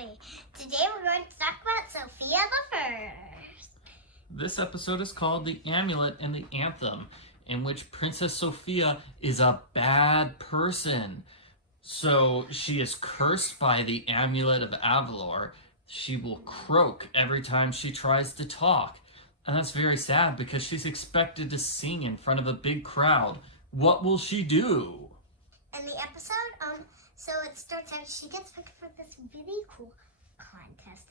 everybody. Today we're going to talk about Sofia the First. This episode is called The Amulet and the Anthem, in which Princess Sofia is a bad person. So she is cursed by the Amulet of Avalor. She will croak every time she tries to talk. And that's very sad because she's expected to sing in front of a big crowd. What will she do? In the episode, so it starts out, she gets picked for this really cool contest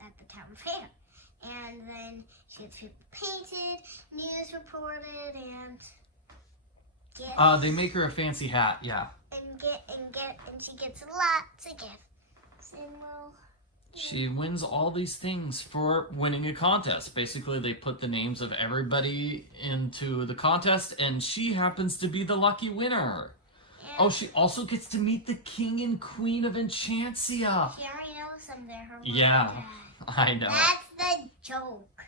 at the town fair. And then she gets people painted, news reported, and gifts. They make her a fancy hat, yeah. And she gets lots of gifts. And well, she wins all these things for winning a contest. Basically, they put the names of everybody into the contest, and she happens to be the lucky winner. Oh, she also gets to meet the king and queen of Enchantia. She already knows them. They're her mom Yeah, and dad. I know. That's the joke.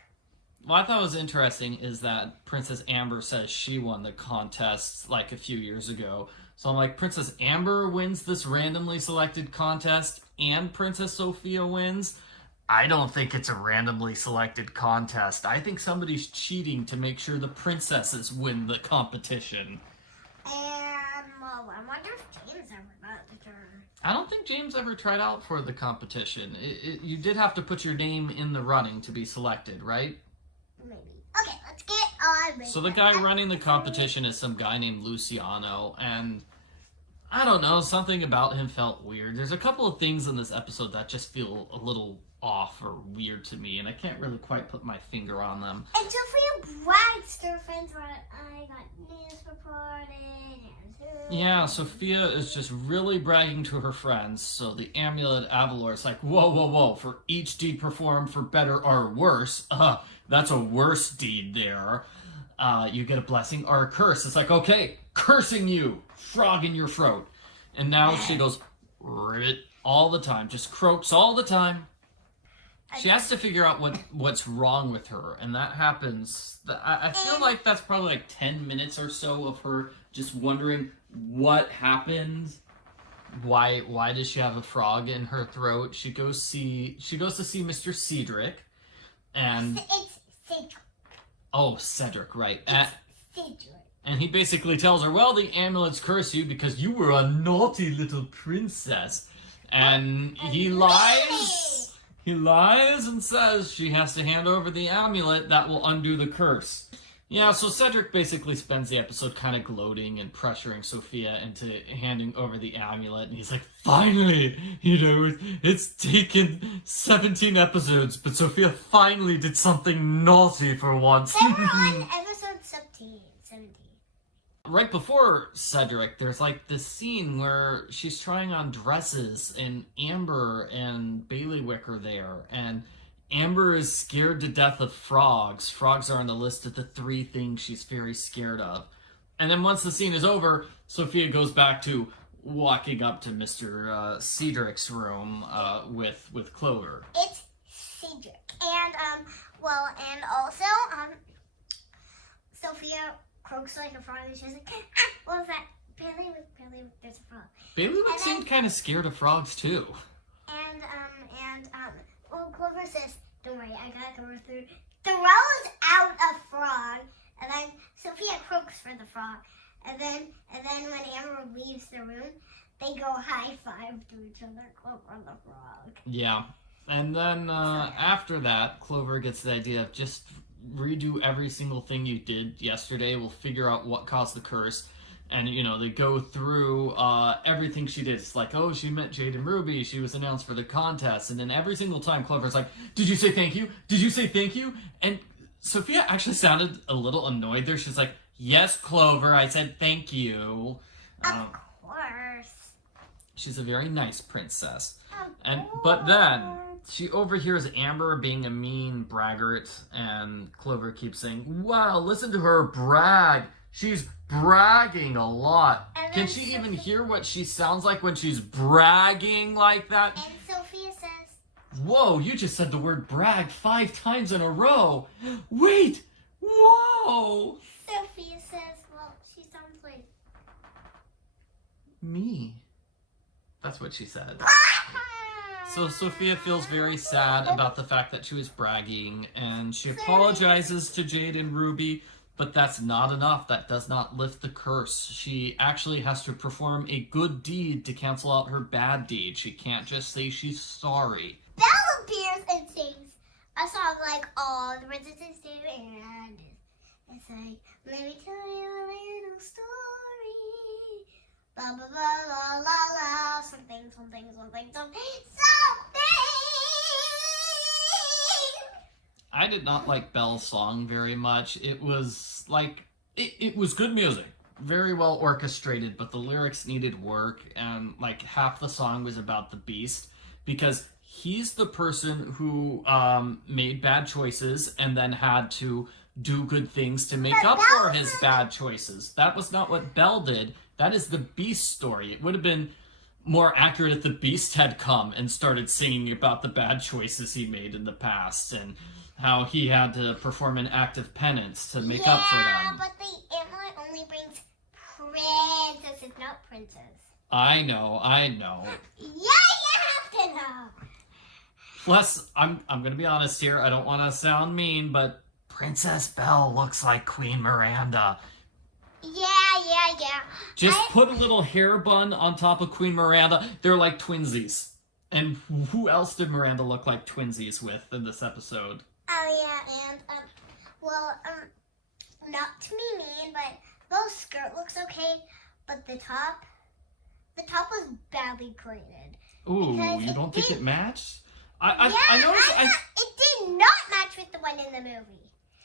What I thought was interesting is that Princess Amber says she won the contest like a few years ago. So I'm like, Princess Amber wins this randomly selected contest and Princess Sofia wins? I don't think it's a randomly selected contest. I think somebody's cheating to make sure the princesses win the competition. Well, I wonder if James ever got the turn. I don't think James ever tried out for the competition. You did have to put your name in the running to be selected, right? Maybe. Okay, let's get on with So the guy running the competition is some guy named Luciano, and I don't know, something about him felt weird. There's a couple of things in this episode that just feel a little off or weird to me, and I can't really quite put my finger on them. And Sofia brags to her friends where I got news reported. Yeah, Sofia is just really bragging to her friends, so the Amulet Avalor is like, whoa, whoa, whoa, for each deed performed for better or worse, that's a worse deed there. You get a blessing or a curse. It's like, okay, cursing you, frog in your throat. And now she goes, ribbit, all the time, just croaks all the time. She has to figure out what's wrong with her, and that happens. I feel like that's probably like 10 minutes or so of her just wondering what happened. Why does she have a frog in her throat? She goes to see Mr. Cedric, and It's Cedric. Oh, Cedric, right? Cedric. And he basically tells her, "Well, the amulets curse you because you were a naughty little princess," and he lies. He lies and says she has to hand over the amulet that will undo the curse. Yeah, so Cedric basically spends the episode kind of gloating and pressuring Sofia into handing over the amulet. And he's like, finally, it's taken 17 episodes, but Sofia finally did something naughty for once. They were on episode 17. Right before Cedric, there's like this scene where she's trying on dresses, and Amber and Bailiwick are there, and Amber is scared to death of frogs. Frogs are on the list of the 3 things she's very scared of. And then once the scene is over, Sofia goes back to walking up to Mr. Cedric's room with Clover. It's Cedric. And, and also, Sofia croaks like a frog, and she's like, what was that? Bailiwick, there's a frog. Bailiwick seemed kind of scared of frogs, too. Well, Clover says, don't worry, I got Clover through. Throws out a frog, and then Sofia croaks for the frog. And then when Amber leaves the room, they go high five to each other, Clover the frog. Yeah. And then after that, Clover gets the idea of just redo every single thing you did yesterday. We'll figure out what caused the curse. And, they go through everything she did. It's like, oh, she met Jade and Ruby. She was announced for the contest. And then every single time, Clover's like, did you say thank you? Did you say thank you? And Sofia actually sounded a little annoyed there. She's like, yes, Clover, I said thank you. Of course. She's a very nice princess. But then she overhears Amber being a mean braggart, and Clover keeps saying, wow, listen to her brag. She's bragging a lot. Can she even hear what she sounds like when she's bragging like that? And Sofia says, whoa, you just said the word brag 5 times in a row. Wait, whoa. Sofia says, well, she sounds like me. That's what she said. So Sofia feels very sad about the fact that she was bragging, and she apologizes to Jade and Ruby, but that's not enough. That does not lift the curse. She actually has to perform a good deed to cancel out her bad deed. She can't just say she's sorry. Belle appears and sings a song like all the princesses do, and it's like, let me tell you a little story. Blah, blah, blah, la, la, la, something, something, something, something, something. I did not like Belle's song very much. It was like, it was good music. Very well orchestrated, but the lyrics needed work, and like half the song was about the Beast, because he's the person who made bad choices and then had to do good things to make up for his bad choices. That was not what Belle did. That is the Beast story. It would have been more accurate if the Beast had come and started singing about the bad choices he made in the past and how he had to perform an act of penance to make up for them. Yeah, but the amulet only brings princesses, not princes. I know. Yeah, you have to know. Plus, I'm gonna be honest here. I don't want to sound mean, but Princess Belle looks like Queen Miranda. Yeah. Just put a little hair bun on top of Queen Miranda. They're like twinsies. And who else did Miranda look like twinsies with in this episode? Oh yeah, and not to be mean, but Belle's skirt looks okay, but the top was badly created. Ooh, you don't think it matched? I noticed it did not match with the one in the movie.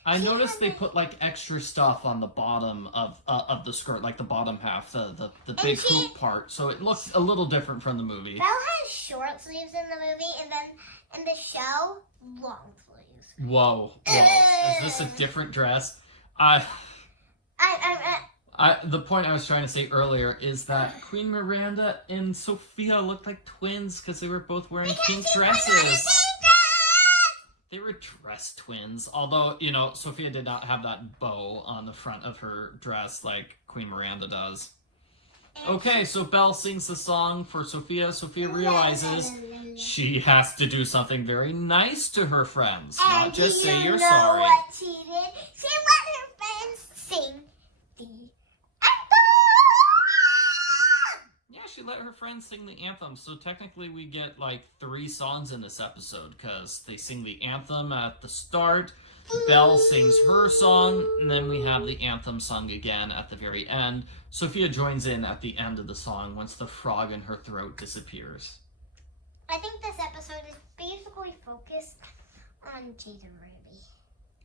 I noticed they put like extra stuff on the bottom of the skirt, like the bottom half, the big hoop part. So it looks a little different from the movie. Belle has short sleeves in the movie, and then in the show, long sleeves. Whoa! Is this a different dress? The point I was trying to say earlier is that Queen Miranda and Sofia looked like twins because they were both wearing pink dresses. They were dress twins, although, Sofia did not have that bow on the front of her dress like Queen Miranda does. Okay, so Belle sings the song for Sofia. Sofia realizes she has to do something very nice to her friends, not just say you're sorry. What she did? She let her friends sing the anthem. Yeah, she let her friends sing the anthem. So technically we get like 3 songs in this episode because they sing the anthem at the start, Belle sings her song, and then we have the anthem sung again at the very end. Sofia joins in at the end of the song once the frog in her throat disappears. I think this episode is basically focused on Jade and Ruby.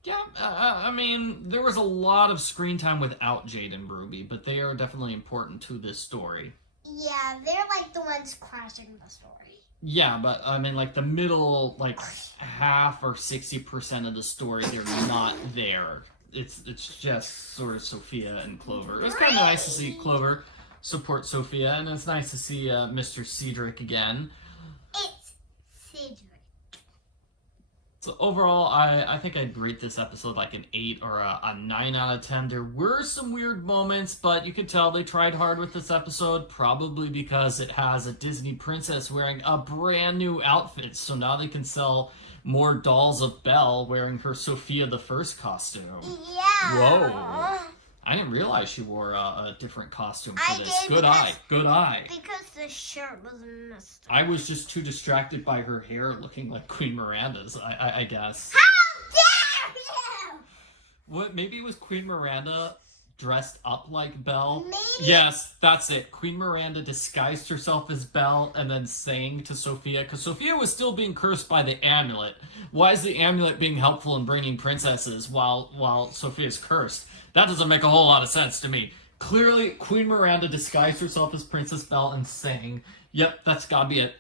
Yeah, I mean, there was a lot of screen time without Jade and Ruby, but they are definitely important to this story. Yeah, they're like the ones crashing the story. Yeah, but I mean, like the middle, like half or 60% of the story, they're not there. It's just sort of Sofia and Clover. It was kind of nice to see Clover support Sofia, and it's nice to see Mr. Cedric again. It's Cedric. So overall, I think I'd rate this episode like an 8 or a 9 out of 10. There were some weird moments, but you could tell they tried hard with this episode, probably because it has a Disney princess wearing a brand new outfit, so now they can sell more dolls of Belle wearing her Sofia the First costume. Yeah. Whoa. I didn't realize she wore a different costume for this. Good eye. Because the shirt was messed up. I was just too distracted by her hair looking like Queen Miranda's, I guess. How dare you! What? Maybe it was Queen Miranda dressed up like Belle? Maybe. Yes, that's it. Queen Miranda disguised herself as Belle and then sang to Sofia, because Sofia was still being cursed by the amulet. Why is the amulet being helpful in bringing princesses while Sophia's cursed? That doesn't make a whole lot of sense to me. Clearly, Queen Miranda disguised herself as Princess Belle and sang. Yep, that's gotta be it.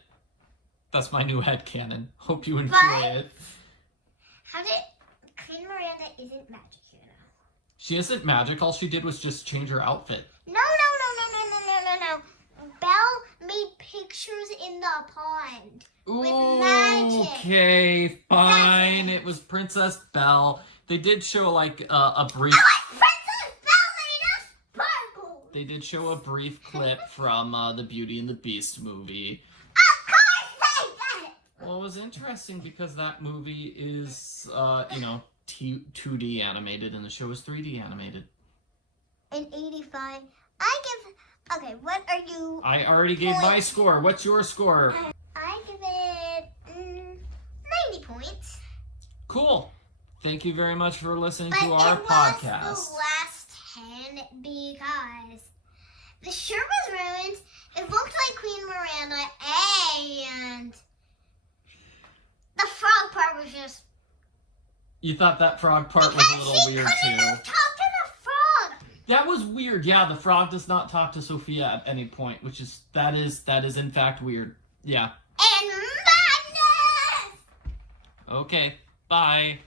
That's my new headcanon. Hope you enjoy it. How did... Queen Miranda isn't magic, you know. She isn't magic. All she did was just change her outfit. No. Belle made pictures in the pond with magic. Okay, fine. It was Princess Belle. They did show like a brief... Princess Belle made us sparkle! They did show a brief clip from the Beauty and the Beast movie. Of course they did! interesting because that movie is, 2D animated and the show is 3D animated. In 85, okay, what are you? I already gave my score. What's your score? I give it 90 points. Cool. Thank you very much for listening But to our podcast. It was the last 10 because the shirt was ruined. It looked like Queen Miranda, and the frog part was just. You thought that frog part was a little weird too. Talk to the frog. That was weird. Yeah, the frog does not talk to Sophia at any point, which is that is in fact weird. Yeah. And madness. Okay. Bye.